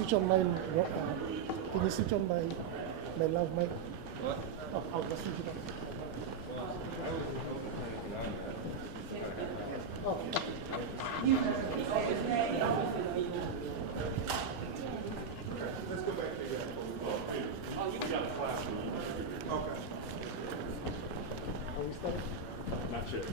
switch on my can you switch on my loud mic? What? Oh, I'll just switch it on. Oh, okay. Let's go back to oh, you got class. Okay. Are we starting? Not yet.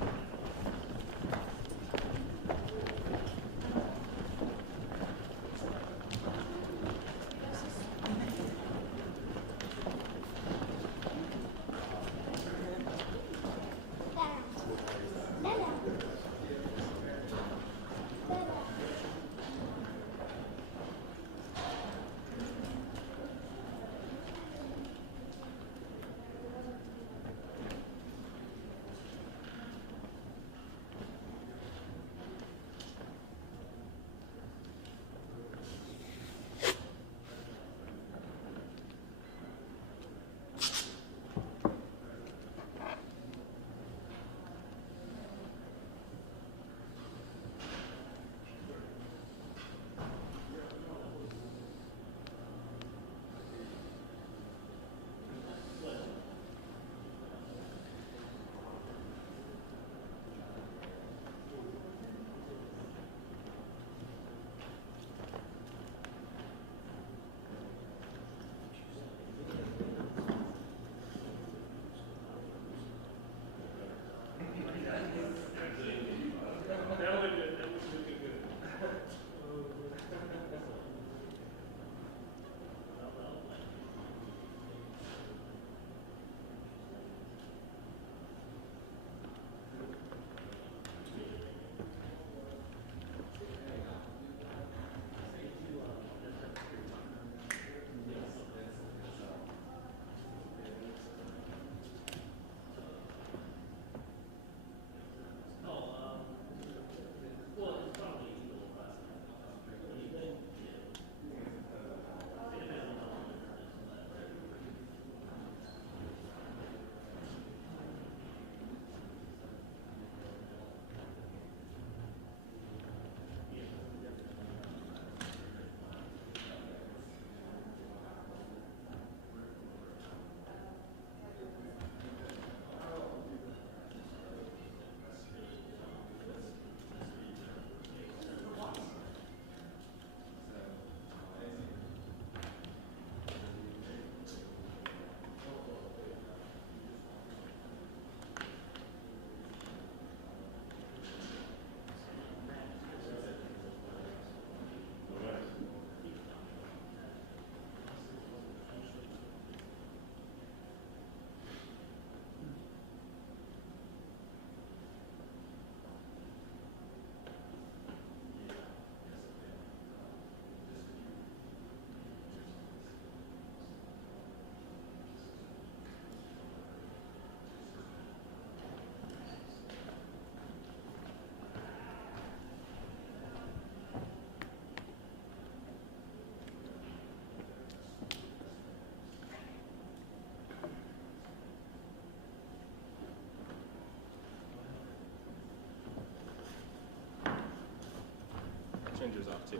Change yours off too.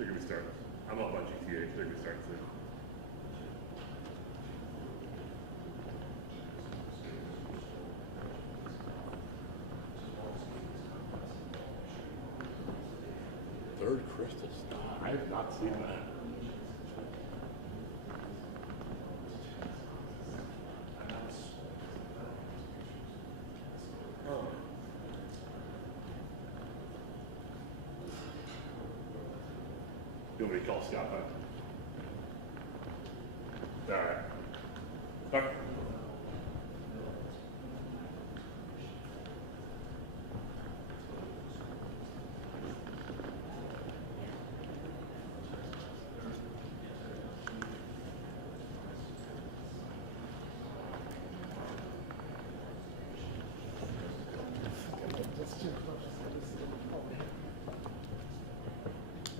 They're gonna be starting. I'm up on GTA. They're gonna be starting soon. Third crystal star. I have not seen that. You want me to call Scott back? All right. All right. Just chill.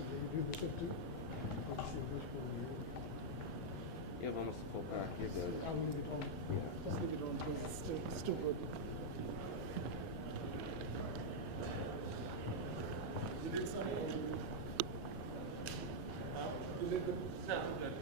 Okay, you do the 50. Let's see which one you. Yeah, vamos focar aqui, velho. I'll leave it on. Let's leave it on because it's still good. You did something? You did good? No, I'm good.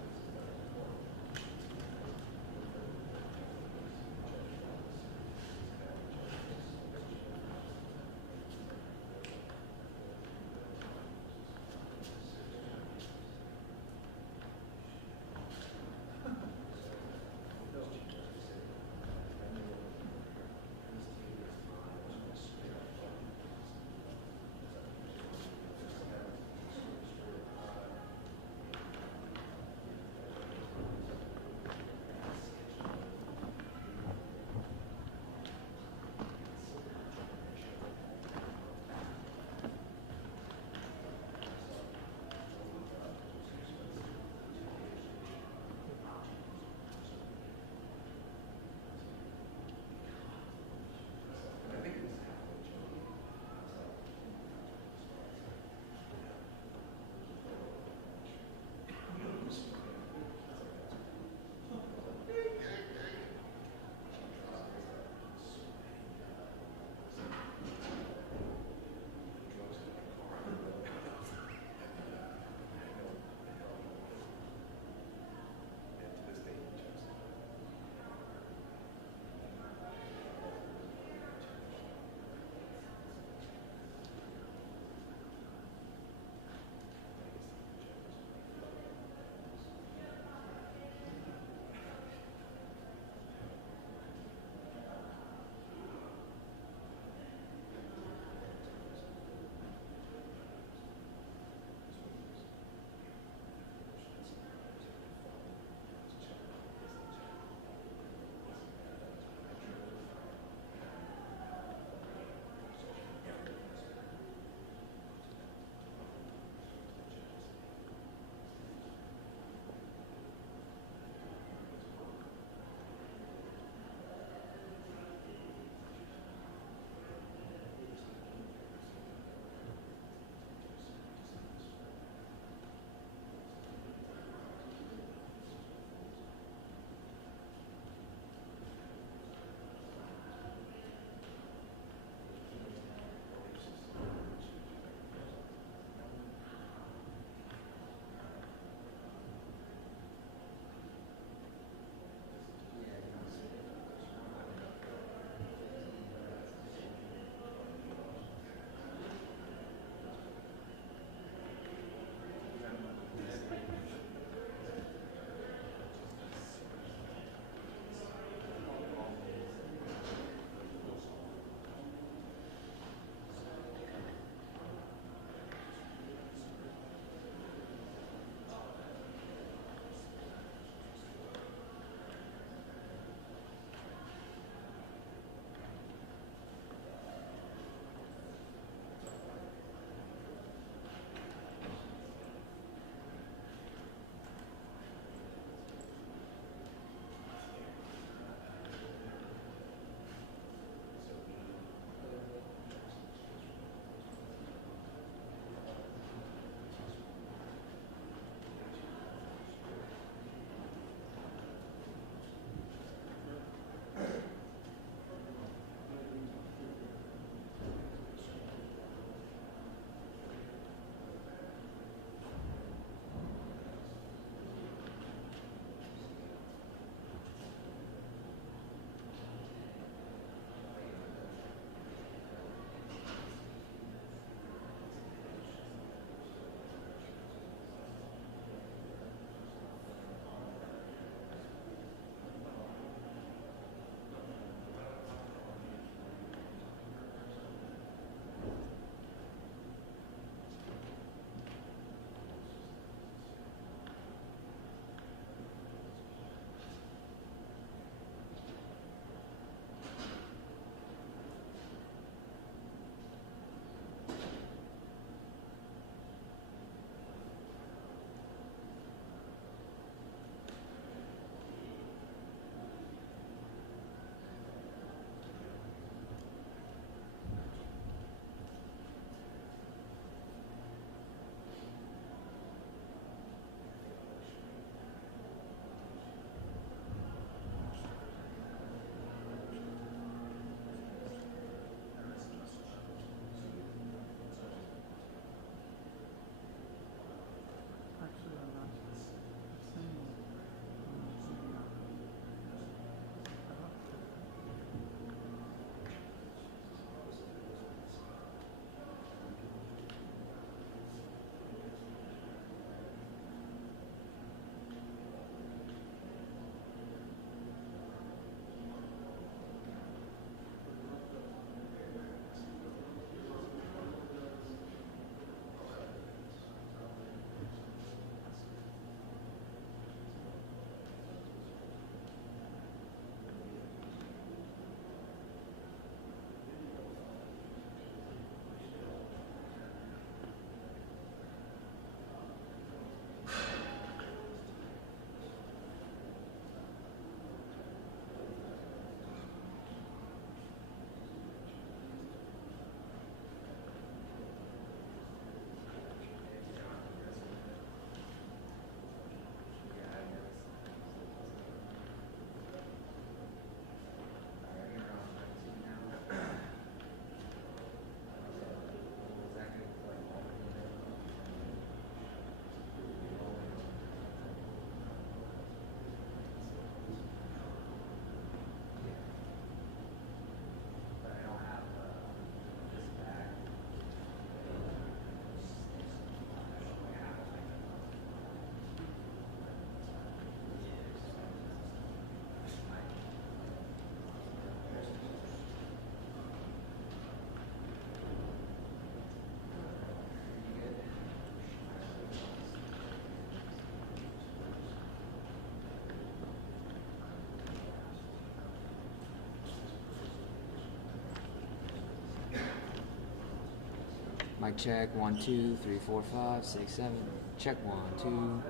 Mic check, 1, 2, 3, 4, 5, 6, 7. Check 1, 2.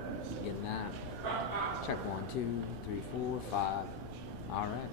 Getting that. Check 1, 2, 3, 4, 5. All right.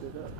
Stood up.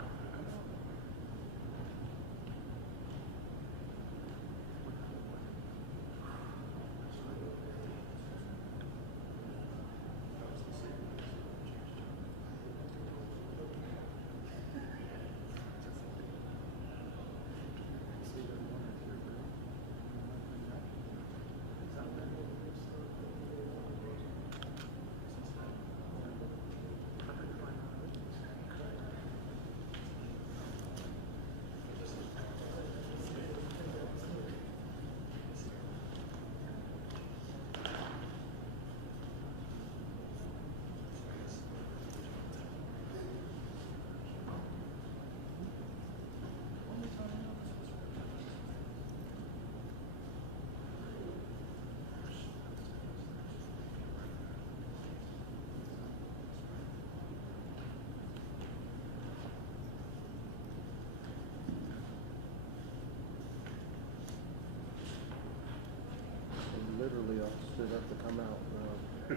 have to come out, bro.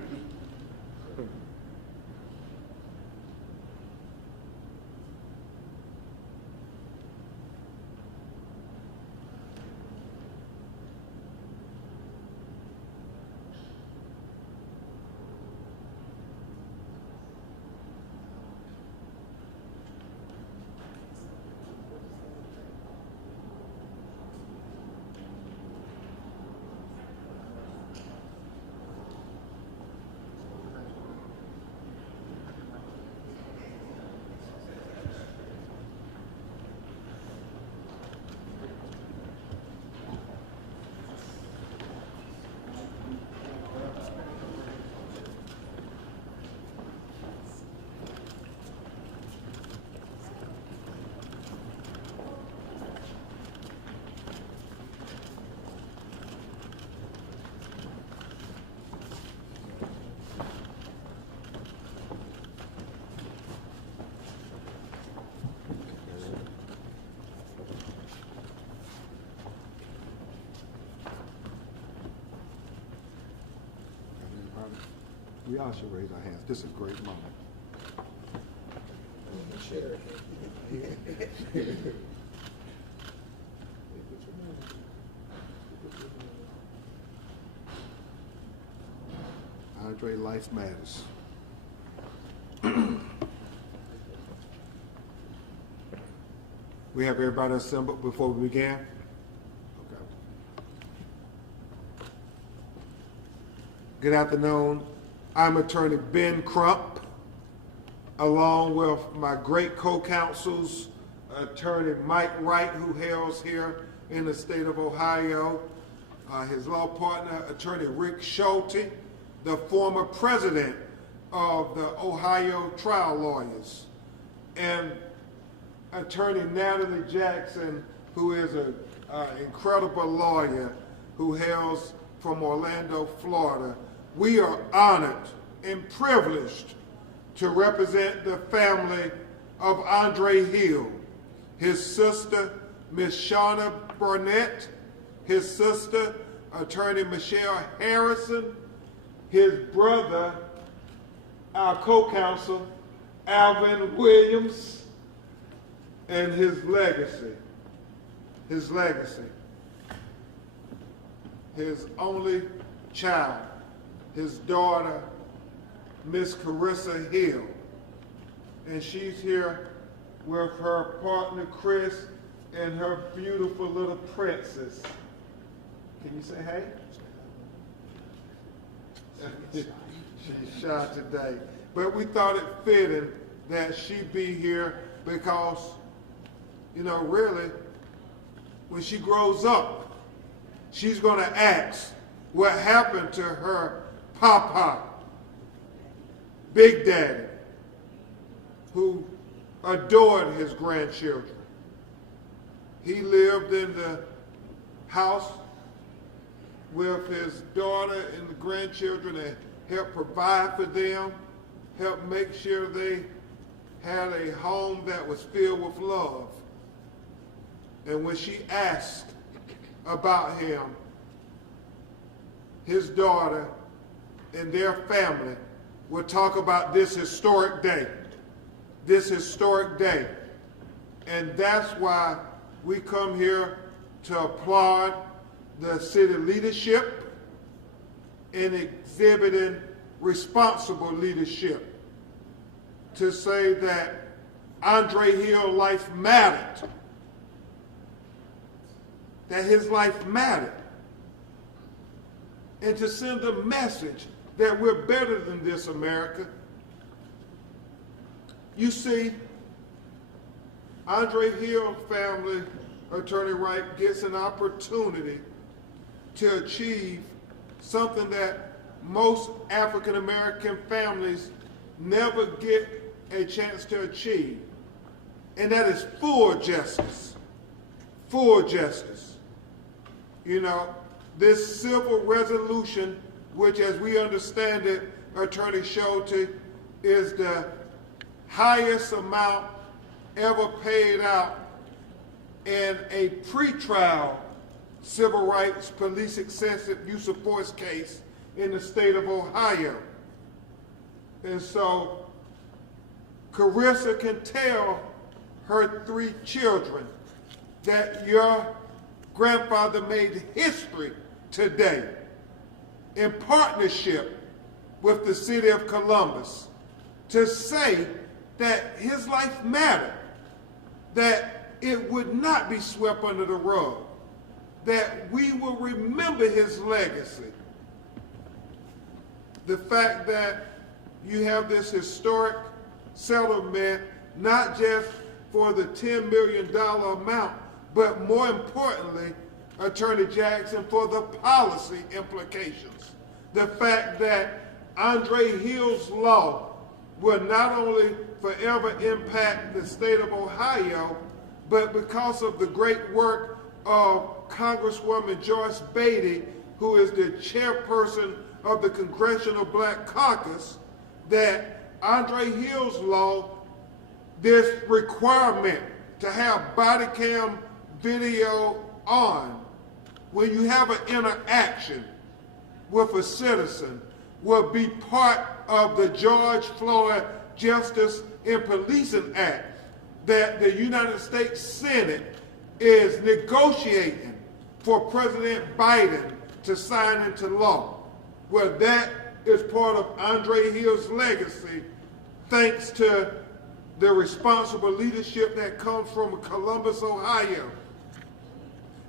We all should raise our hands. This is a great moment. Andre, life matters. We have everybody assembled before we begin? Okay. Good afternoon. I'm Attorney Ben Crump, along with my great co-counsels, Attorney Mike Wright, who hails here in the state of Ohio, his law partner, Attorney Rick Schulte, the former president of the Ohio Trial Lawyers, and Attorney Natalie Jackson, who is an incredible lawyer who hails from Orlando, Florida. We are honored and privileged to represent the family of Andre Hill, his sister, Miss Shauna Burnett, his sister, Attorney Michelle Harrison, his brother, our co-counsel, Alvin Williams, and his legacy. His only child, his daughter, Miss Carissa Hill. And she's here with her partner, Chris, and her beautiful little princess. Can you say hey? She's shy today. But we thought it fitting that she be here because, you know, really, when she grows up, she's going to ask what happened to her papa, Big Daddy, who adored his grandchildren. He lived in the house with his daughter and the grandchildren and helped provide for them, helped make sure they had a home that was filled with love. And when she asked about him, his daughter and their family would talk about this historic day. And that's why we come here to applaud the city leadership in exhibiting responsible leadership, to say that Andre Hill's life mattered, that his life mattered, and to send a message that we're better than this, America. You see, Andre Hill family, Attorney Wright, gets an opportunity to achieve something that most African American families never get a chance to achieve, and that is full justice. Full justice. You know, this civil resolution, which as we understand it, Attorney Schulte, is the highest amount ever paid out in a pretrial civil rights police excessive use of force case in the state of Ohio. And so Carissa can tell her 3 children that your grandfather made history today in partnership with the city of Columbus to say that his life mattered, that it would not be swept under the rug, that we will remember his legacy. The fact that you have this historic settlement, not just for the $10 million amount, but more importantly, Attorney Jackson, for the policy implications. The fact that Andre Hill's law will not only forever impact the state of Ohio, but because of the great work of Congresswoman Joyce Beatty, who is the chairperson of the Congressional Black Caucus, that Andre Hill's law, this requirement to have body cam video on when you have an interaction with a citizen will be part of the George Floyd Justice in Policing Act that the United States Senate is negotiating for President Biden to sign into law. Well, that is part of Andre Hill's legacy, thanks to the responsible leadership that comes from Columbus, Ohio.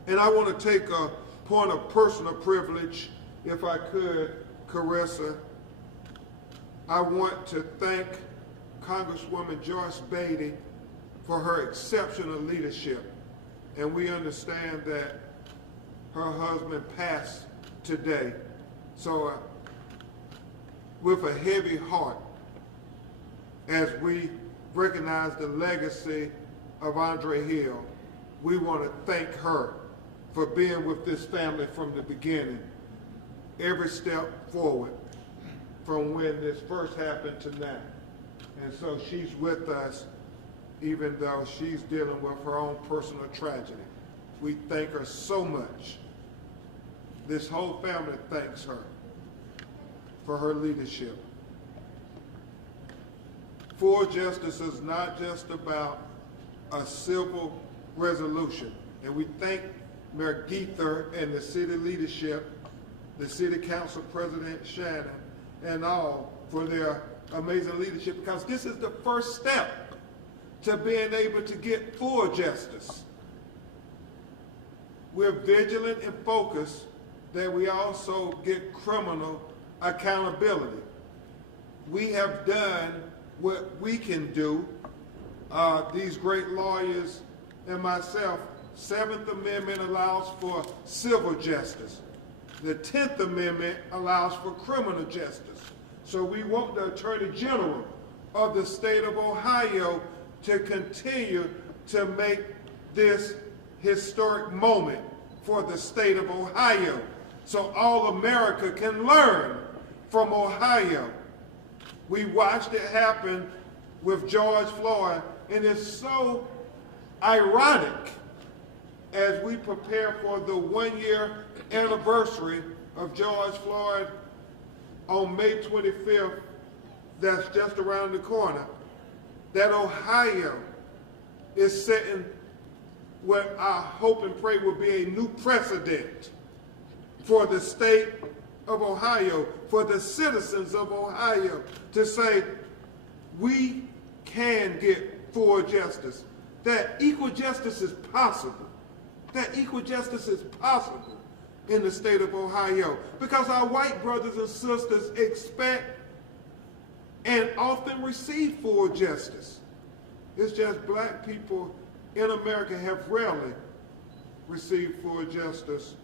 And I want to take a point of personal privilege, if I could, Carissa. I want to thank Congresswoman Joyce Beatty for her exceptional leadership. And we understand that her husband passed today. So with a heavy heart, as we recognize the legacy of Andre Hill, we want to thank her for being with this family from the beginning, every step forward from when this first happened to now. And so she's with us even though she's dealing with her own personal tragedy. We thank her so much. This whole family thanks her for her leadership. Full justice is not just about a civil resolution. And we thank Mayor Geether and the city leadership, the city council president Shannon, and all for their amazing leadership, because this is the first step to being able to get full justice. We're vigilant and focused that we also get criminal accountability. We have done what we can do, these great lawyers and myself. 7th Amendment allows for civil justice. The 10th Amendment allows for criminal justice. So we want the Attorney General of the state of Ohio to continue to make this historic moment for the state of Ohio, so all America can learn from Ohio. We watched it happen with George Floyd, and it's so ironic as we prepare for the 1-year anniversary of George Floyd on May 25th, that's just around the corner, that Ohio is setting what I hope and pray will be a new precedent for the state of Ohio, for the citizens of Ohio, to say we can get full justice, that equal justice is possible, that equal justice is possible in the state of Ohio, because our white brothers and sisters expect and often receive full justice. It's just black people in America have rarely received full justice,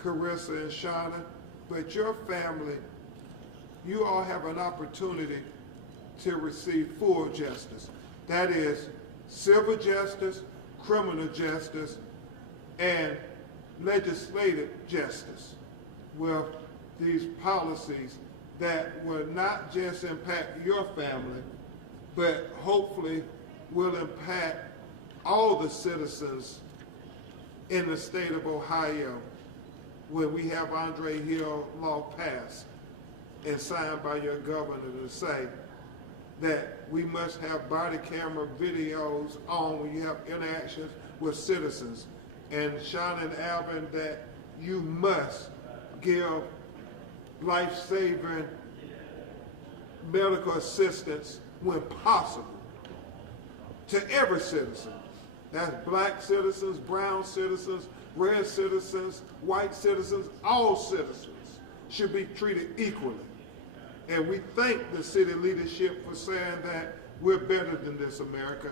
Carissa and Shauna, but your family, you all have an opportunity to receive full justice. That is civil justice, criminal justice, and legislative justice with these policies that will not just impact your family, but hopefully will impact all the citizens in the state of Ohio when we have Andre Hill law passed. and signed by your governor to say that we must have body camera videos on when you have interactions with citizens. And Sean and Alvin, that you must give life-saving medical assistance when possible to every citizen. That's black citizens, brown citizens, red citizens, white citizens, all citizens should be treated equally. And we thank the city leadership for saying that we're better than this America,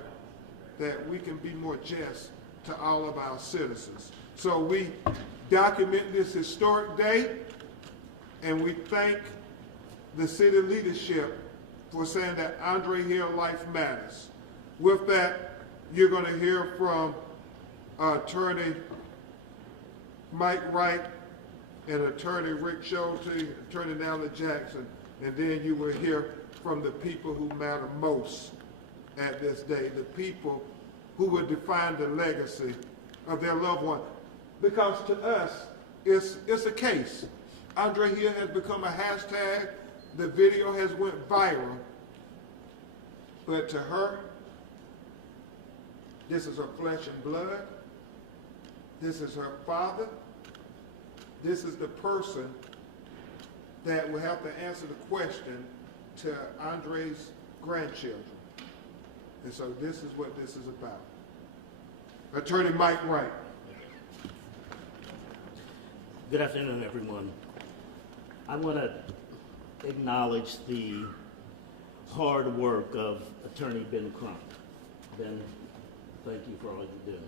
that we can be more just to all of our citizens. So we document this historic day, and we thank the city leadership for saying that Andre Hill life matters. With that, you're going to hear from Attorney Mike Wright and Attorney Rick Schulte, Attorney Natalie Jackson, and then you will hear from the people who matter most at this day, the people who will define the legacy of their loved one. Because to us, it's a case. Andre Hill has become a hashtag. The video has went viral. But to her, this is her flesh and blood. This is her father. This is the person that will have to answer the question to Andre's grandchildren. And so this is what this is about. Attorney Mike Wright. Good afternoon, everyone. I want to acknowledge the hard work of Attorney Ben Crump. Ben, thank you for all you do.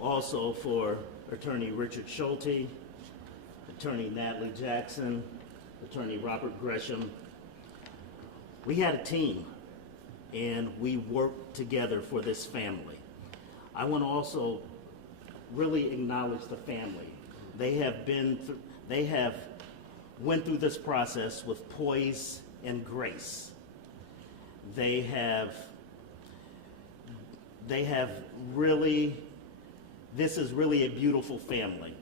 Also for Attorney Richard Schulte, Attorney Natalie Jackson, Attorney Robert Gresham. We had a team, and we worked together for this family. I want to also really acknowledge the family. They have went through this process with poise and grace. They have really, this is really a beautiful family,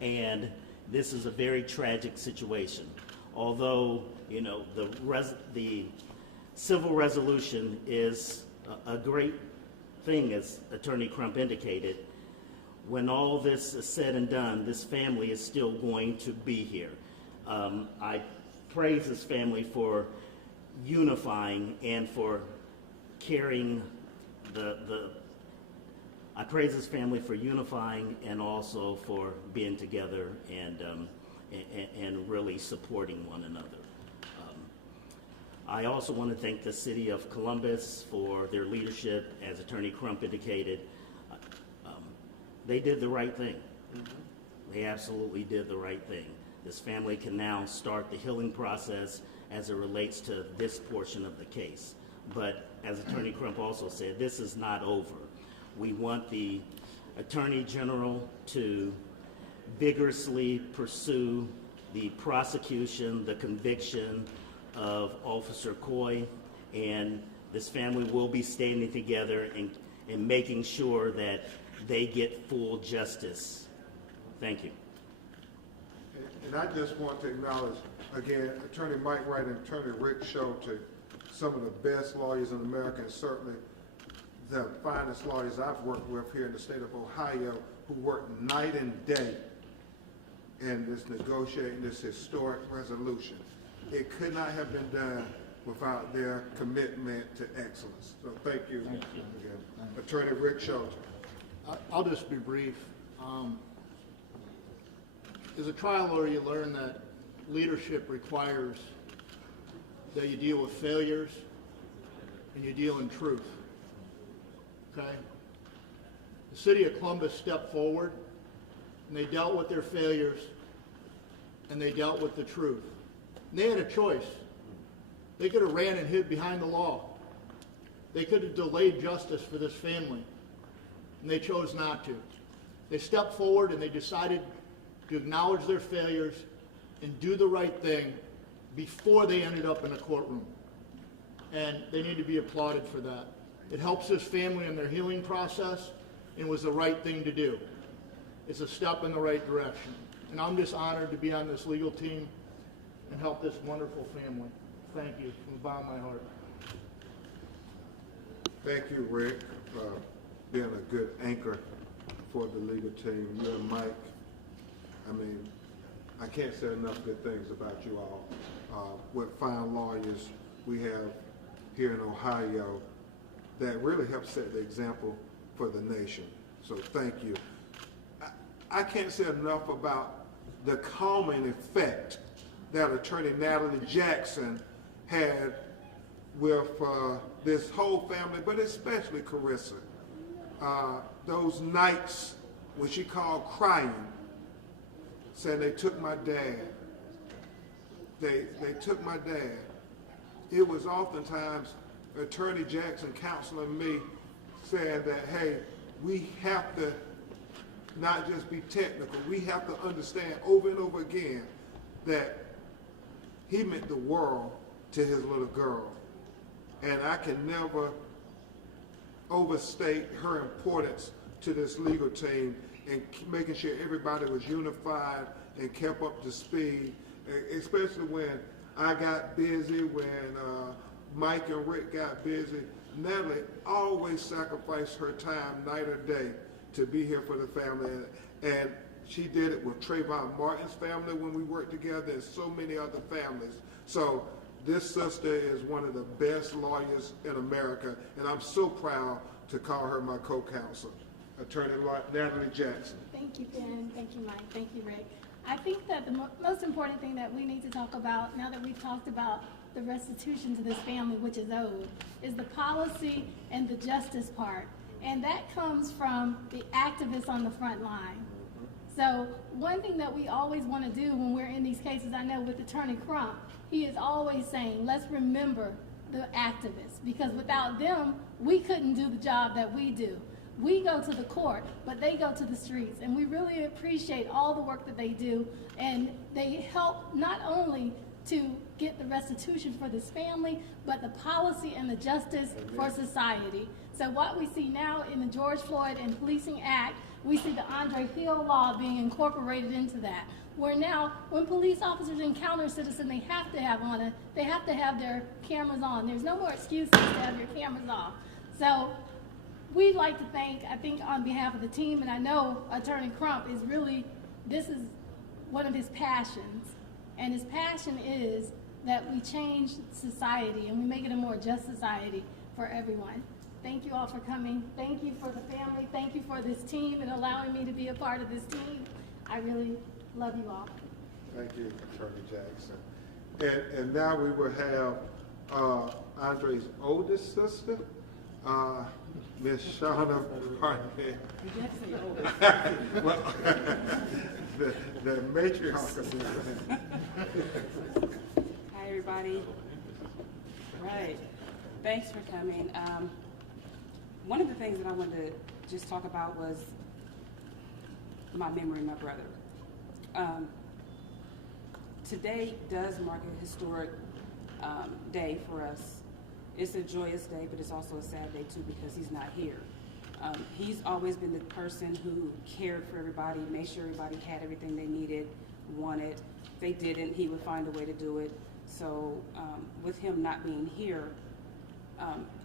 and this is a very tragic situation. Although, you know, the civil resolution is a great thing, as Attorney Crump indicated. When all this is said and done, this family is still going to be here. I praise this family for unifying and for carrying I praise this family for unifying and also for being together and really supporting one another. I also want to thank the City of Columbus for their leadership, as Attorney Crump indicated. They did the right thing. They absolutely did the right thing. This family can now start the healing process as it relates to this portion of the case. But as Attorney Crump also said, this is not over. We want the Attorney General to vigorously pursue the prosecution, the conviction of Officer Coy, and this family will be standing together and making sure that they get full justice. Thank you. And I just want to acknowledge, again, Attorney Mike Wright and Attorney Rick Schulte, some of the best lawyers in America, and certainly the finest lawyers I've worked with here in the state of Ohio, who work night and day in this negotiating this historic resolution. It could not have been done without their commitment to excellence. So thank you. Again. Attorney Rick Schulte. I'll just be brief. As a trial lawyer, you learn that leadership requires that you deal with failures and you deal in truth. Okay? The City of Columbus stepped forward and they dealt with their failures and they dealt with the truth. And they had a choice. They could have ran and hid behind the law. They could have delayed justice for this family. And they chose not to. They stepped forward and they decided to acknowledge their failures and do the right thing before they ended up in a courtroom. And they need to be applauded for that. It helps this family in their healing process and was the right thing to do. It's a step in the right direction. And I'm just honored to be on this legal team. and help this wonderful family. Thank you from the bottom of my heart. Thank you, Rick, for being a good anchor for the legal team. You and Mike, I mean, I can't say enough good things about you all. What fine lawyers we have here in Ohio that really help set the example for the nation. So thank you. I can't say enough about the calming effect that Attorney Natalie Jackson had with this whole family, but especially Carissa. Those nights when she called crying, saying they took my dad. They took my dad. It was oftentimes Attorney Jackson counseling me, saying that, hey, we have to not just be technical. We have to understand over and over again that he meant the world to his little girl. And I can never overstate her importance to this legal team and making sure everybody was unified and kept up to speed, especially when I got busy, when Mike and Rick got busy. Natalie always sacrificed her time night or day to be here for the family. And she did it with Trayvon Martin's family when we worked together and so many other families. So this sister is one of the best lawyers in America, and I'm so proud to call her my co-counsel, Attorney Natalie Jackson. Thank you, Ben. Thank you, Mike. Thank you, Rick. I think that the most important thing that we need to talk about, now that we've talked about the restitution to this family, which is owed, is the policy and the justice part. And that comes from the activists on the front line. So one thing that we always want to do when we're in these cases, I know with Attorney Crump, he is always saying, let's remember the activists, because without them, we couldn't do the job that we do. We go to the court, but they go to the streets, and we really appreciate all the work that they do, and they help not only to get the restitution for this family, but the policy and the justice for society. So what we see now in the George Floyd and Policing Act, we see the Andre Hill law being incorporated into that, where now when police officers encounter a citizen, they have to have their cameras on. There's no more excuses to have your cameras off. So we'd like to thank, I think on behalf of the team, and I know Attorney Crump is really, this is one of his passions. And his passion is that we change society and we make it a more just society for everyone. Thank you all for coming. Thank you for the family. Thank you for this team and allowing me to be a part of this team. I really love you all. Thank you, Attorney Jackson. And now we will have Andre's oldest sister, Miss Shauna Barnett. Well, the matriarch of this. Hi, everybody. Right. Thanks for coming. One of the things that I wanted to just talk about was my memory of my brother. Today does mark a historic day for us. It's a joyous day, but it's also a sad day too because he's not here. He's always been the person who cared for everybody, made sure everybody had everything they needed, wanted. If they didn't, he would find a way to do it. So with him not being here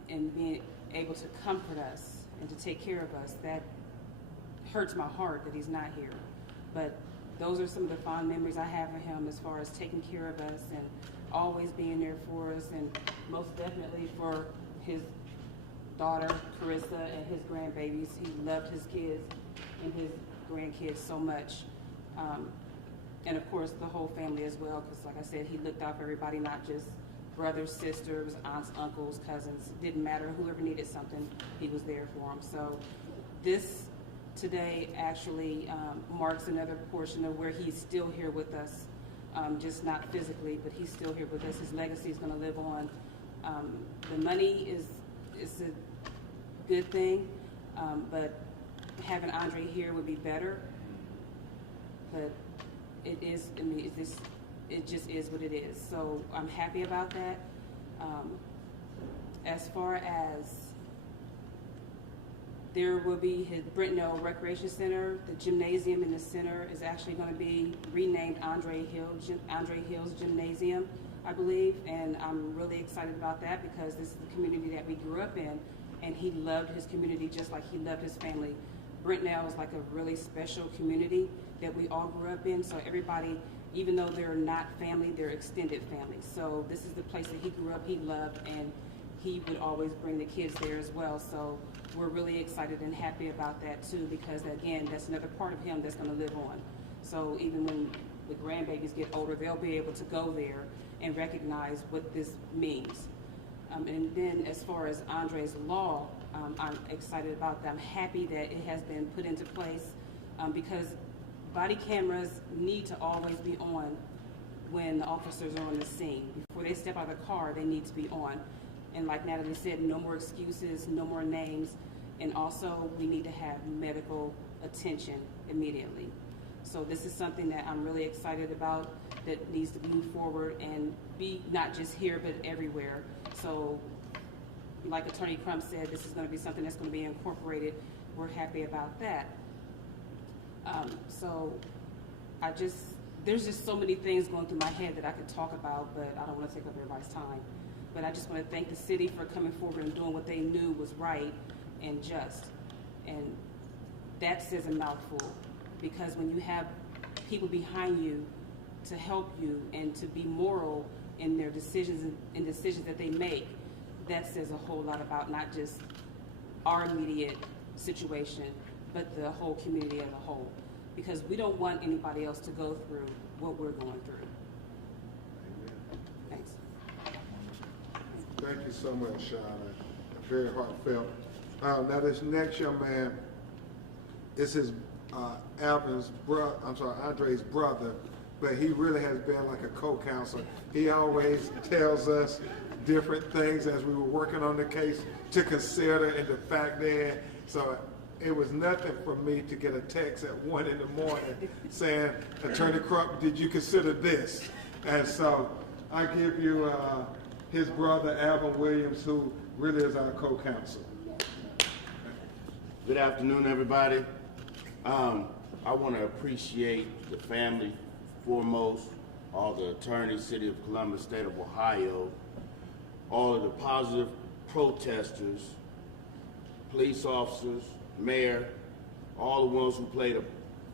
and being able to comfort us and to take care of us, that hurts my heart that he's not here. But those are some of the fond memories I have of him as far as taking care of us and always being there for us, and most definitely for his daughter, Carissa, and his grandbabies. He loved his kids and his grandkids so much. And of course, the whole family as well, because like I said, he looked out for everybody, not just brothers, sisters, aunts, uncles, cousins. It didn't matter. Whoever needed something, he was there for them. So this today actually marks another portion of where he's still here with us, just not physically, but he's still here with us. His legacy is going to live on. The money is a good thing, but having Andre here would be better. But it is, I mean, it just is what it is. So I'm happy about that. As far as There will be his Brentnell Recreation Center. The gymnasium in the center is actually going to be renamed Andre Hill's Gymnasium, I believe, and I'm really excited about that because this is the community that we grew up in, and he loved his community just like he loved his family. Brentnell is like a really special community that we all grew up in, so everybody, even though they're not family, they're extended family. So this is the place that he grew up, he loved, and he would always bring the kids there as well. So we're really excited and happy about that too, because again, that's another part of him that's going to live on. So even when the grandbabies get older, they'll be able to go there and recognize what this means. And then as far as Andre's law, I'm excited about that. I'm happy that it has been put into place because body cameras need to always be on when the officers are on the scene. Before they step out of the car, they need to be on. And like Natalie said, no more excuses, no more names, and also we need to have medical attention immediately. So this is something that I'm really excited about that needs to move forward and be not just here but everywhere. So like Attorney Crump said, this is going to be something that's going to be incorporated. We're happy about that. So there's just so many things going through my head that I could talk about, but I don't want to take up everybody's time. But I just want to thank the city for coming forward and doing what they knew was right and just. And that says a mouthful, because when you have people behind you to help you and to be moral in their decisions and decisions that they make, that says a whole lot about not just our immediate situation, but the whole community as a whole. Because we don't want anybody else to go through what we're going through. Thanks. Thank you so much, Shauna. Very heartfelt. Now this next young man, this is Andre's brother, but he really has been like a co-counsel. He always tells us different things as we were working on the case to consider and to factor in. So it was nothing for me to get a text at 1 in the morning saying, Attorney Crump, did you consider this? And so I give you his brother, Alvin Williams, who really is our co-counsel. Good afternoon, everybody. I want to appreciate the family foremost, all the attorneys, City of Columbus, State of Ohio, all of the positive protesters, police officers, mayor, all the ones who played a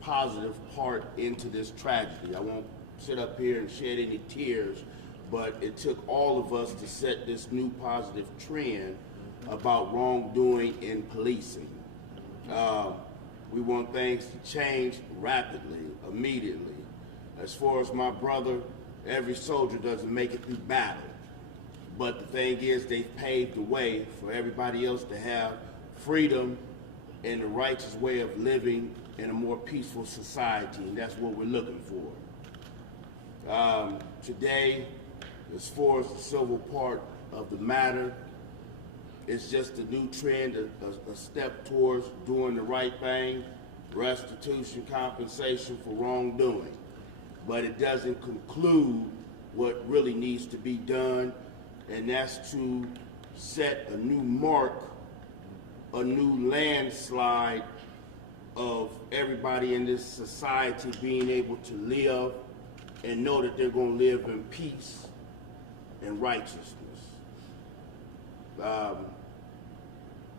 positive part into this tragedy. I won't sit up here and shed any tears, but it took all of us to set this new positive trend about wrongdoing in policing. We want things to change rapidly, immediately. As far as my brother, every soldier doesn't make it through battle. But the thing is, they've paved the way for everybody else to have freedom and the righteous way of living in a more peaceful society, and that's what we're looking for. Today, as far as the civil part of the matter, it's just a new trend, a step towards doing the right thing, restitution, compensation for wrongdoing. But it doesn't conclude what really needs to be done, and that's to set a new mark, a new landslide of everybody in this society being able to live and know that they're going to live in peace and righteousness.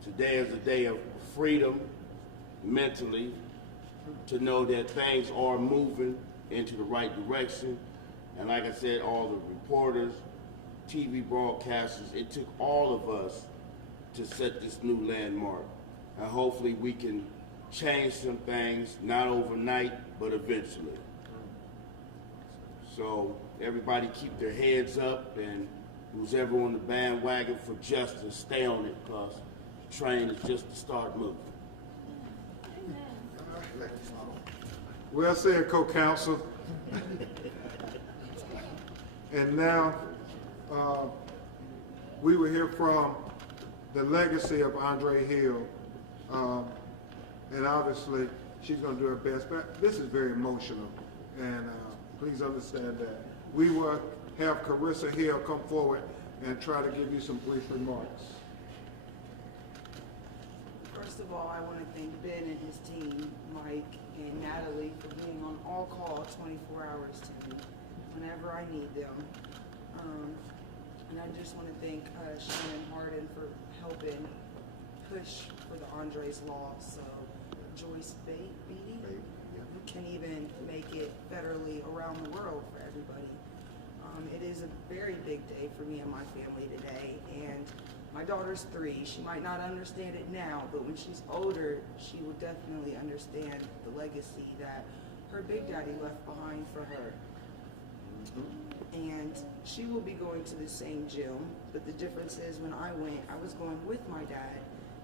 Today is a day of freedom mentally, to know that things are moving into the right direction. And like I said, all the reporters, TV broadcasters, it took all of us to set this new landmark. And hopefully we can change some things, not overnight, but eventually. So everybody keep their heads up, and who's ever on the bandwagon for justice, stay on it, because the train is just to start moving. Well said, co-counsel. And now we will hear from the legacy of Andre Hill. And obviously, she's going to do her best. But this is very emotional. And please understand that. We will have Carissa Hill come forward and try to give you some brief remarks. First of all, I want to thank Ben and his team, Mike and Natalie, for being on all call 24 hours to me whenever I need them. And I just want to thank Shannon Harden for helping push for the Andres Law, so Joyce Beatty can even make it federally around the world for everybody. It is a very big day for me and my family today, and my daughter's 3. She might not understand it now, but when she's older, she will definitely understand the legacy that her big daddy left behind for her. And she will be going to the same gym, but the difference is when I went, I was going with my dad,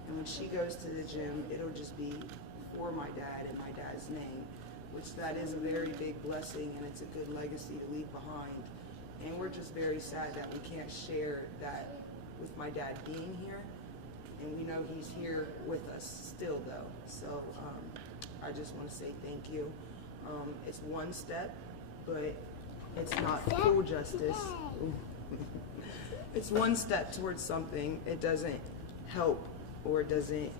and when she goes to the gym, it'll just be for my dad and my dad's name, which that is a very big blessing, and it's a good legacy to leave behind. And we're just very sad that we can't share that with my dad being here, and we know he's here with us still though. So I just want to say thank you. It's one step, but it's not full justice. It's one step towards something. It doesn't help, or it doesn't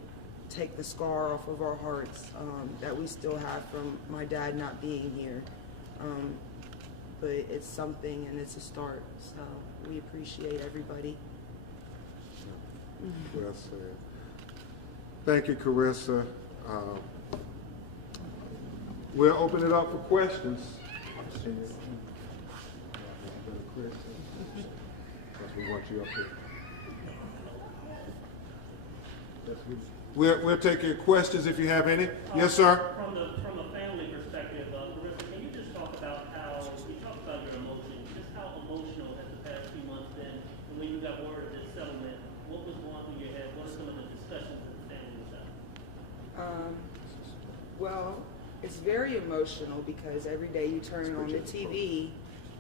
take the scar off of our hearts that we still have from my dad not being here. But it's something, and it's a start. So we appreciate everybody. Well said. Thank you, Carissa. We'll open it up for questions. We want you up here. We're taking questions if you have any. Yes, sir. From a family perspective, Carissa, can you just talk about how you talk about your emotions? Just how emotional has the past few months been? And when you got word of this settlement, what was going through your head? What are some of the discussions that the family was having? Well, it's very emotional because every day you turn on the TV,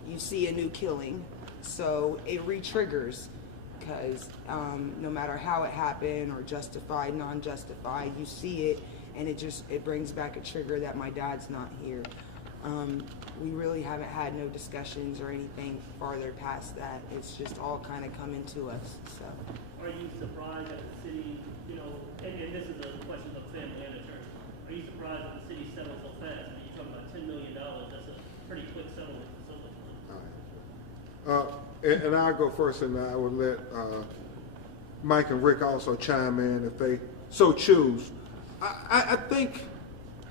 you see a new killing. So it re-triggers because no matter how it happened or justified, non-justified, you see it and it brings back a trigger that my dad's not here. We really haven't had no discussions or anything farther past that. It's just all kind of coming to us. So. Are you surprised that the city, and this is a question of family and attorney, are you surprised that the city settled so fast? I mean, you're talking about $10 million. That's a pretty quick settlement for so much money. And I'll go first, and I will let Mike and Rick also chime in if they so choose. I think,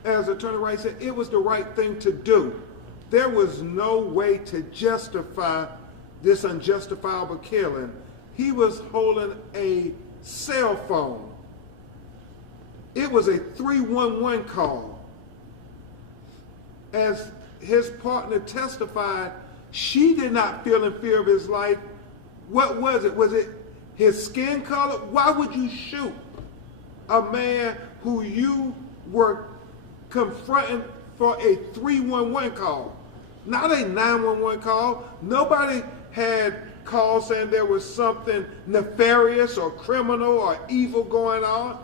as Attorney Wright said, it was the right thing to do. There was no way to justify this unjustifiable killing. He was holding a cell phone. It was a 311 call. As his partner testified, she did not feel in fear of his life. What was it? Was it his skin color? Why would you shoot a man who you were confronting for a 311 call? Not a 911 call. Nobody had calls saying there was something nefarious or criminal or evil going on.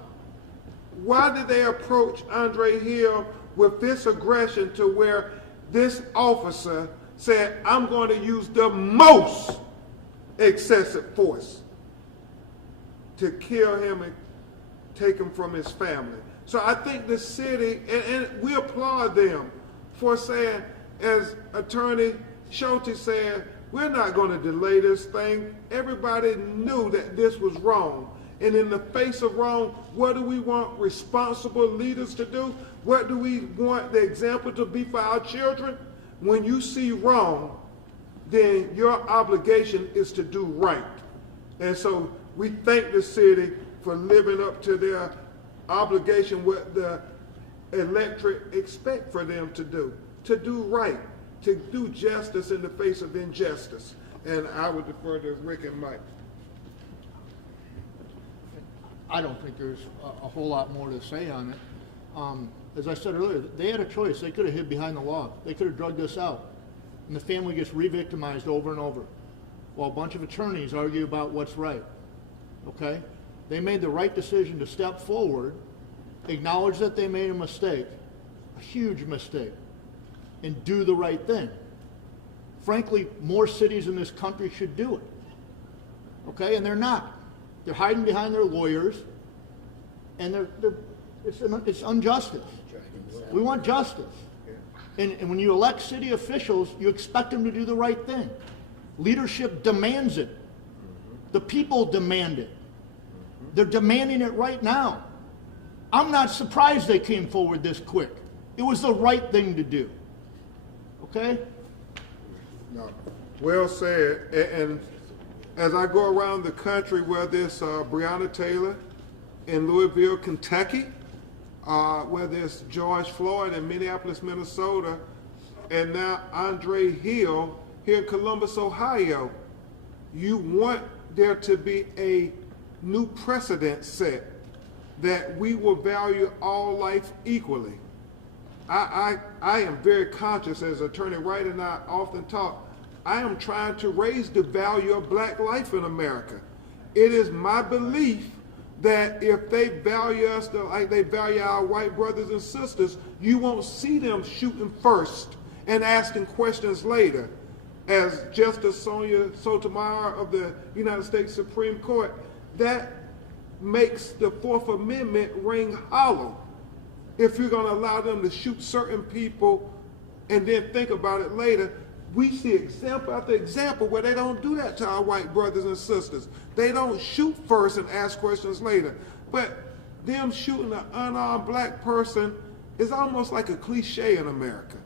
Why did they approach Andre Hill with this aggression to where this officer said, I'm going to use the most excessive force to kill him and take him from his family? So I think the city, and we applaud them for saying, as Attorney Schulte said, we're not going to delay this thing. Everybody knew that this was wrong. And in the face of wrong, what do we want responsible leaders to do? What do we want the example to be for our children? When you see wrong, then your obligation is to do right. And so we thank the city for living up to their obligation, what the electorate expect for them to do right, to do justice in the face of injustice. And I would defer to Rick and Mike. I don't think there's a whole lot more to say on it. As I said earlier, they had a choice. They could have hid behind the law. They could have drugged this out. And the family gets re-victimized over and over while a bunch of attorneys argue about what's right. Okay? They made the right decision to step forward, acknowledge that they made a mistake, a huge mistake, and do the right thing. Frankly, more cities in this country should do it. Okay? And they're not. They're hiding behind their lawyers. and it's injustice. We want justice. And when you elect city officials, you expect them to do the right thing. Leadership demands it. The people demand it. They're demanding it right now. I'm not surprised they came forward this quick. It was the right thing to do. Okay? No. Well said. And as I go around the country, whether it's Breonna Taylor in Louisville, Kentucky, whether it's George Floyd in Minneapolis, Minnesota, and now Andre Hill here in Columbus, Ohio, you want there to be a new precedent set that we will value all life equally. I am very conscious, as Attorney Wright and I often talk, I am trying to raise the value of black life in America. It is my belief that if they value us like they value our white brothers and sisters, you won't see them shooting first and asking questions later. As Justice Sonia Sotomayor of the United States Supreme Court, that makes the Fourth Amendment ring hollow. If you're going to allow them to shoot certain people and then think about it later, we see example after example where they don't do that to our white brothers and sisters. They don't shoot first and ask questions later. But them shooting an unarmed black person is almost like a cliche in America.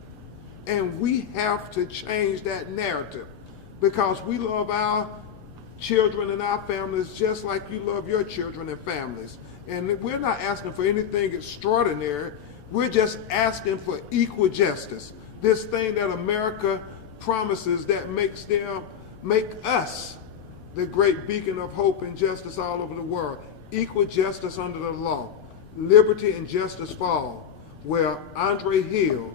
And we have to change that narrative because we love our children and our families just like you love your children and families. And we're not asking for anything extraordinary. We're just asking for equal justice. This thing that America promises that make us the great beacon of hope and justice all over the world. Equal justice under the law. Liberty and justice for all. Where Andre Hill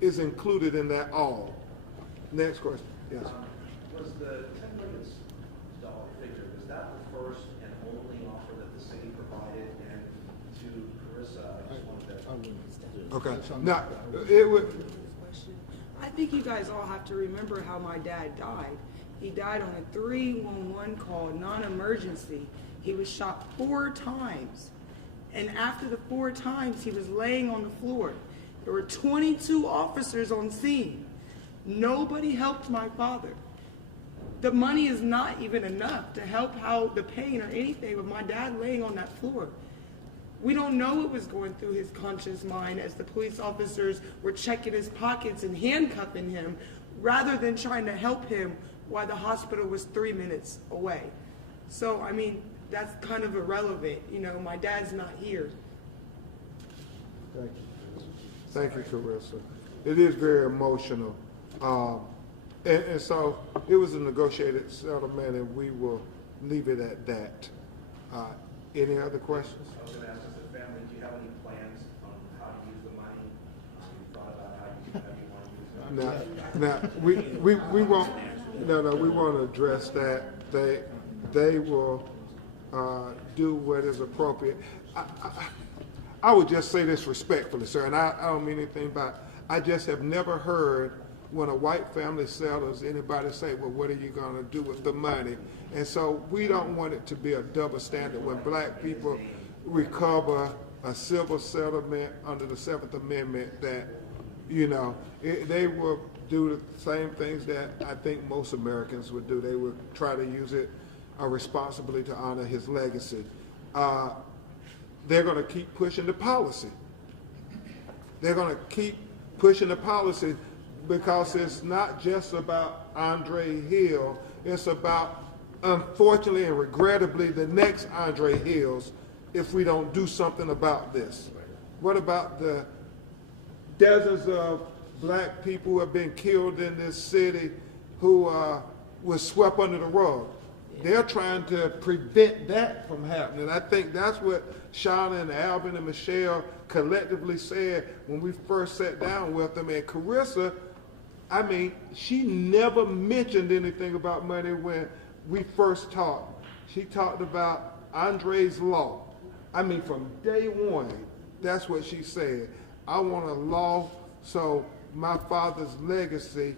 is included in that all. Next question. Yes. Was the $10 million figure, was that the first and only offer that the city provided? And to Carissa, I just wanted to... Okay. Now, it would... I think you guys all have to remember how my dad died. He died on a 311 call, non-emergency. He was shot 4 times. And after the 4 times, he was laying on the floor. There were 22 officers on scene. Nobody helped my father. The money is not even enough to help out the pain or anything with my dad laying on that floor. We don't know what was going through his conscious mind as the police officers were checking his pockets and handcuffing him rather than trying to help him while the hospital was 3 minutes away. So, I mean, that's kind of irrelevant. You know, my dad's not here. Thank you. Thank you, Carissa. It is very emotional. And so it was a negotiated settlement, and we will leave it at that. Any other questions? I was going to ask, as a family, do you have any plans on how to use the money? Have you thought about how you want to use it? We won't. No, we won't address that. They will do what is appropriate. I would just say this respectfully, sir, and I don't mean anything by it. I just have never heard when a white family settles anybody say, well, what are you going to do with the money? And so we don't want it to be a double standard when black people recover a civil settlement under the 7th Amendment that, you know, they will do the same things that I think most Americans would do. They would try to use it responsibly to honor his legacy. They're going to keep pushing the policy. They're going to keep pushing the policy because it's not just about Andre Hill. It's about, unfortunately and regrettably, the next Andre Hills if we don't do something about this. What about the dozens of black people who have been killed in this city who were swept under the rug? They're trying to prevent that from happening. I think that's what Shauna and Alvin and Michelle collectively said when we first sat down with them. And Carissa, I mean, she never mentioned anything about money when we first talked. She talked about Andre's law. I mean, from day one, that's what she said. I want a law so my father's legacy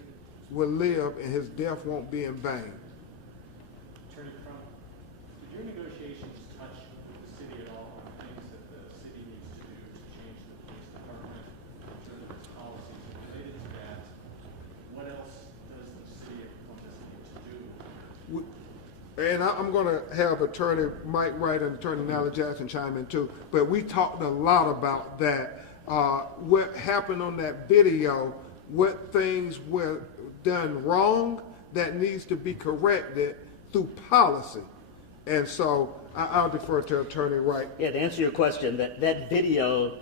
will live and his death won't be in vain. Attorney Crump, did your negotiations touch the city at all on things that the And I'm going to have Attorney Mike Wright and Attorney Nally Jackson chime in too. But we talked a lot about that. What happened on that video, what things were done wrong that needs to be corrected through policy. And so I'll defer to Attorney Wright. Yeah, to answer your question, that video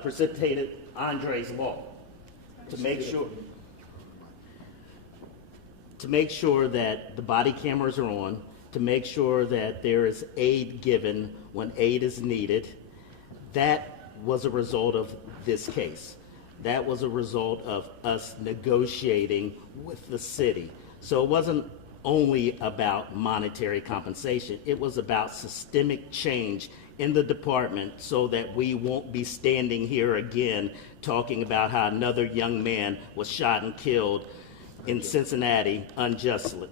precipitated Andre's law to make sure that the body cameras are on, to make sure that there is aid given when aid is needed. That was a result of this case. That was a result of us negotiating with the city. So it wasn't only about monetary compensation. It was about systemic change in the department so that we won't be standing here again talking about how another young man was shot and killed in Cincinnati unjustly,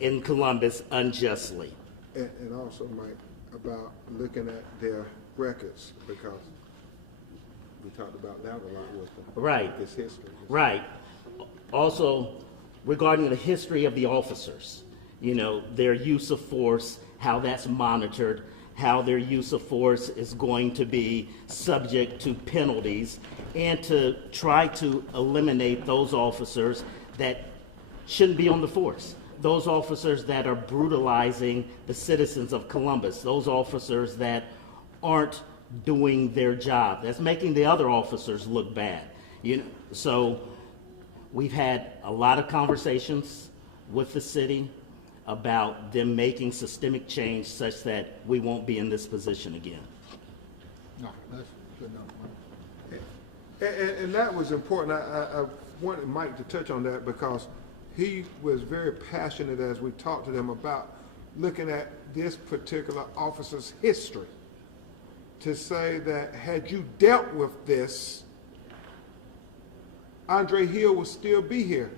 in Columbus unjustly. And also, Mike, about looking at their records, because we talked about that a lot with them. Right. This history. Right. Also, regarding the history of the officers, you know, their use of force, how that's monitored, how their use of force is going to be subject to penalties, and to try to eliminate those officers that shouldn't be on the force. Those officers that are brutalizing the citizens of Columbus, those officers that aren't doing their job, that's making the other officers look bad. You know, so we've had a lot of conversations with the city about them making systemic change such that we won't be in this position again. No, that's good enough. And that was important. I wanted Mike to touch on that because he was very passionate as we talked to them about looking at this particular officer's history to say that had you dealt with this, Andre Hill would still be here.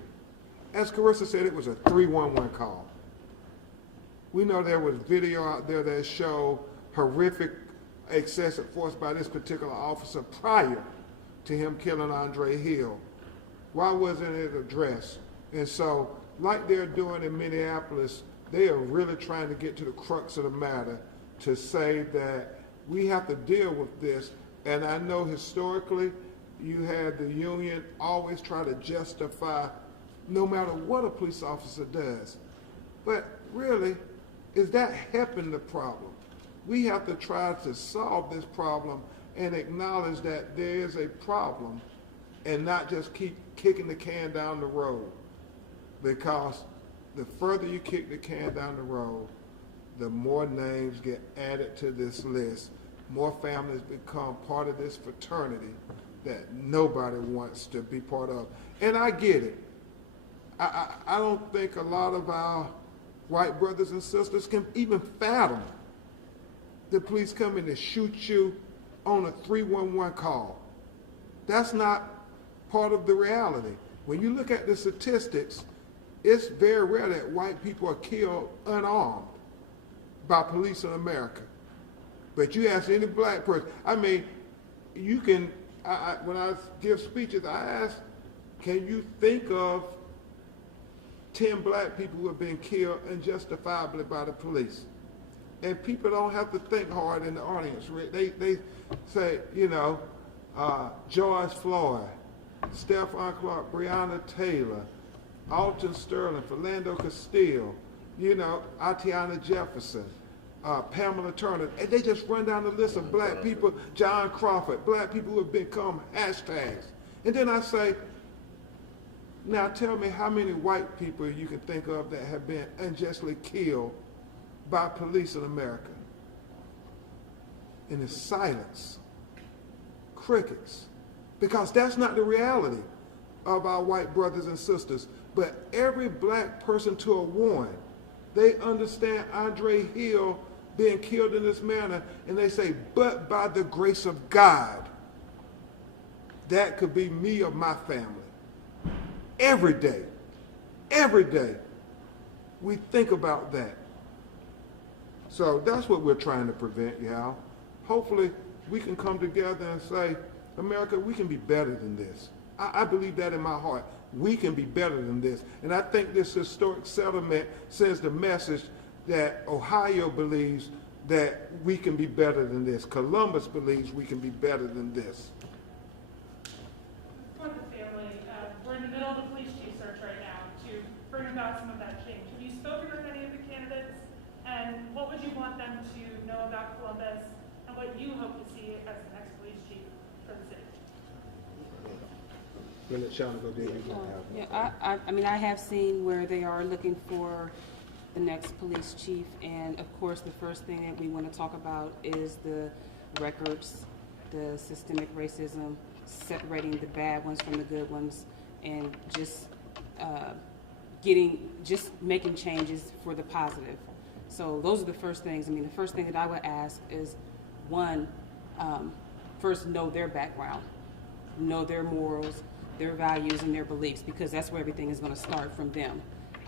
As Carissa said, it was a 311 call. We know there was video out there that showed horrific excessive force by this particular officer prior to him killing Andre Hill. Why wasn't it addressed? And so, like they're doing in Minneapolis, they are really trying to get to the crux of the matter to say that we have to deal with this. And I know historically, you had the union always try to justify no matter what a police officer does. But really, is that helping the problem? We have to try to solve this problem and acknowledge that there is a problem and not just keep kicking the can down the road. Because the further you kick the can down the road, the more names get added to this list. More families become part of this fraternity that nobody wants to be part of. And I get it. I don't think a lot of our white brothers and sisters can even fathom the police coming to shoot you on a 311 call. That's not part of the reality. When you look at the statistics, it's very rare that white people are killed unarmed by police in America. But you ask any black person, I mean, you can, when I give speeches, I ask, can you think of 10 black people who have been killed unjustifiably by the police? And people don't have to think hard in the audience. They say, you know, George Floyd, Stephon Clark, Breonna Taylor, Alton Sterling, Philando Castile, you know, Atiana Jefferson, Pamela Turner, and they just run down the list of black people, John Crawford, black people who have become hashtags. And then I say, now tell me how many white people you can think of that have been unjustly killed by police in America. And it's silence, crickets, because that's not the reality of our white brothers and sisters. But every black person to a one, they understand Andre Hill being killed in this manner, and they say, but by the grace of God, that could be me or my family. Every day, we think about that. So that's what we're trying to prevent, y'all. Hopefully, we can come together and say, America, we can be better than this. I believe that in my heart. We can be better than this. And I think this historic settlement sends the message that Ohio believes that we can be better than this. Columbus believes we can be better than this. For the family, we're in the middle of the police chief search right now to bring about some of that change. Have you spoken with any of the candidates? And what would you want them to know about Columbus and what you hope to see as the next police chief for the city? I mean, I have seen where they are looking for the next police chief, and of course, the first thing that we want to talk about is the records, the systemic racism, separating the bad ones from the good ones, and just making changes for the positive. So those are the first things. I mean, the first thing that I would ask is, one, first know their background, know their morals, their values, and their beliefs, because that's where everything is going to start, from them.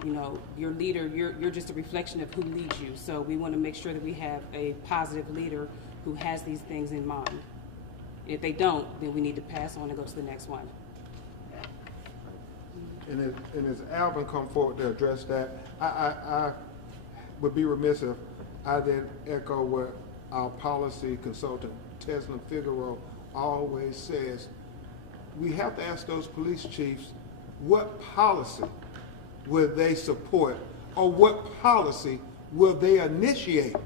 You know, your leader, you're just a reflection of who leads you. So we want to make sure that we have a positive leader who has these things in mind. If they don't, then we need to pass on and go to the next one. And as Alvin come forward to address that, I would be remiss if I didn't echo what our policy consultant, Tesla Figueroa, always says. We have to ask those police chiefs, what policy will they support, or what policy will they initiate?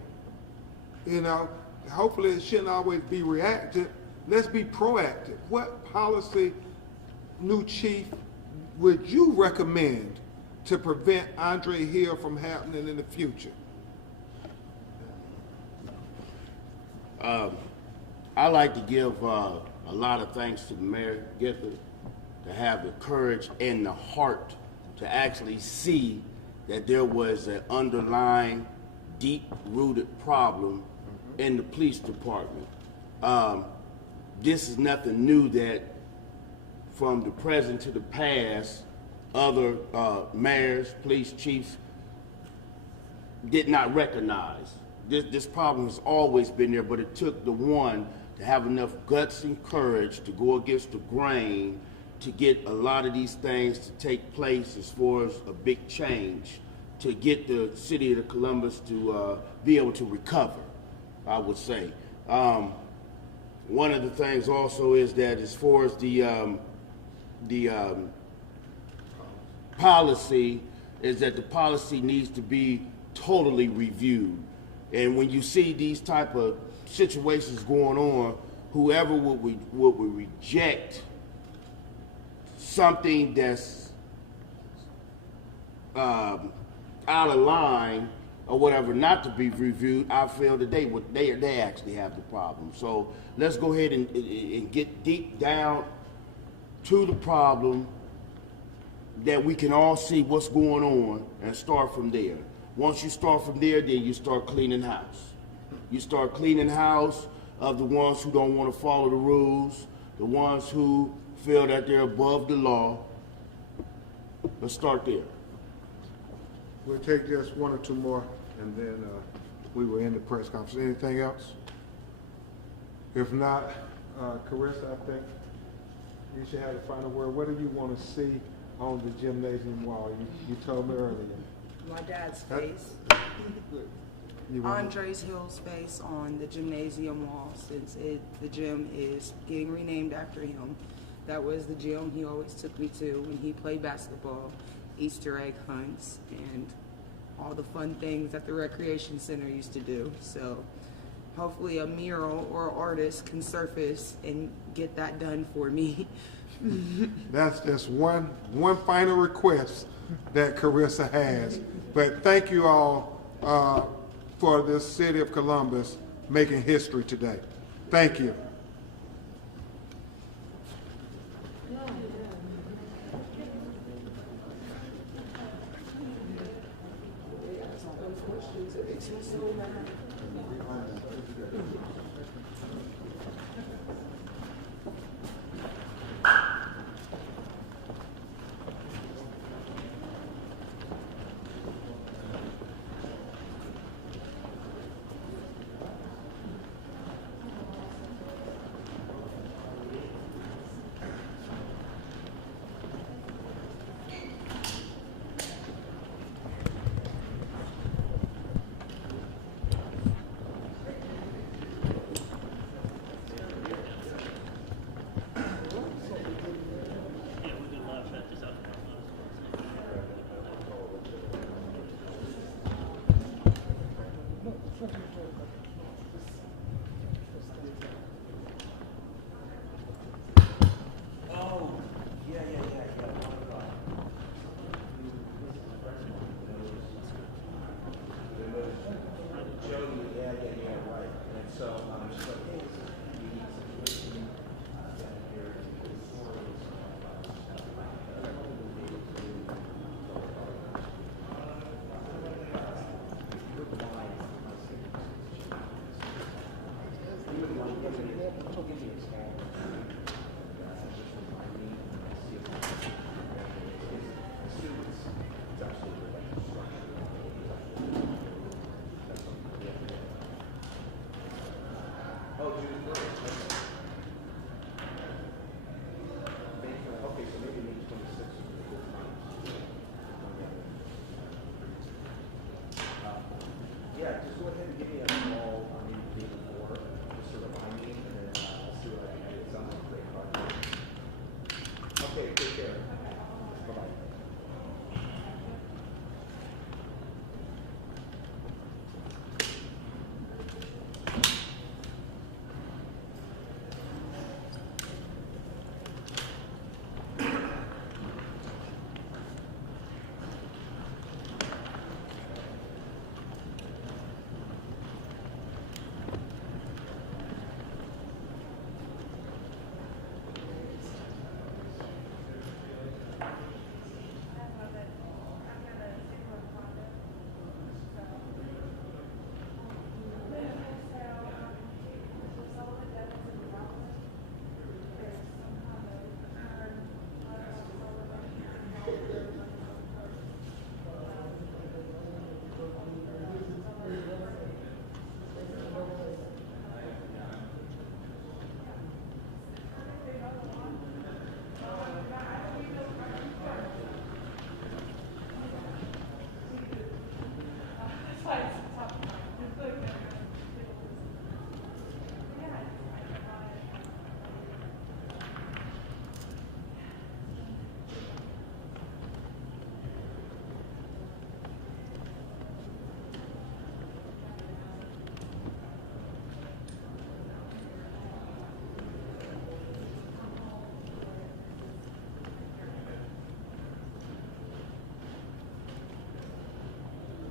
You know, hopefully it shouldn't always be reactive. Let's be proactive. What policy, new chief, would you recommend to prevent Andre Hill from happening in the future? I like to give a lot of thanks to Mayor Gifford to have the courage and the heart to actually see that there was an underlying, deep-rooted problem in the police department. This is nothing new that from the present to the past, other mayors, police chiefs did not recognize. This problem has always been there, but it took the one to have enough guts and courage to go against the grain to get a lot of these things to take place as far as a big change, to get the city of Columbus to be able to recover, I would say. One of the things also is that as far as the policy, is that the policy needs to be totally reviewed. And when you see these type of situations going on, whoever would reject something that's out of line or whatever, not to be reviewed, I feel that they actually have the problem. So let's go ahead and get deep down to the problem, that we can all see what's going on and start from there. Once you start from there, then you start cleaning house. You start cleaning house of the ones who don't want to follow the rules, the ones who feel that they're above the law. Let's start there. We'll take just one or two more, and then we will end the press conference. Anything else? If not, Carissa, I think you should have the final word. What do you want to see on the gymnasium wall? You told me earlier. My dad's face. Andre's Hill's face on the gymnasium wall, since the gym is getting renamed after him. That was the gym he always took me to when he played basketball, Easter egg hunts, and all the fun things that the recreation center used to do. So hopefully a mural or artist can surface and get that done for me. That's just one final request that Carissa has. But thank you all for the city of Columbus making history today. Thank you. Oh, June 1st.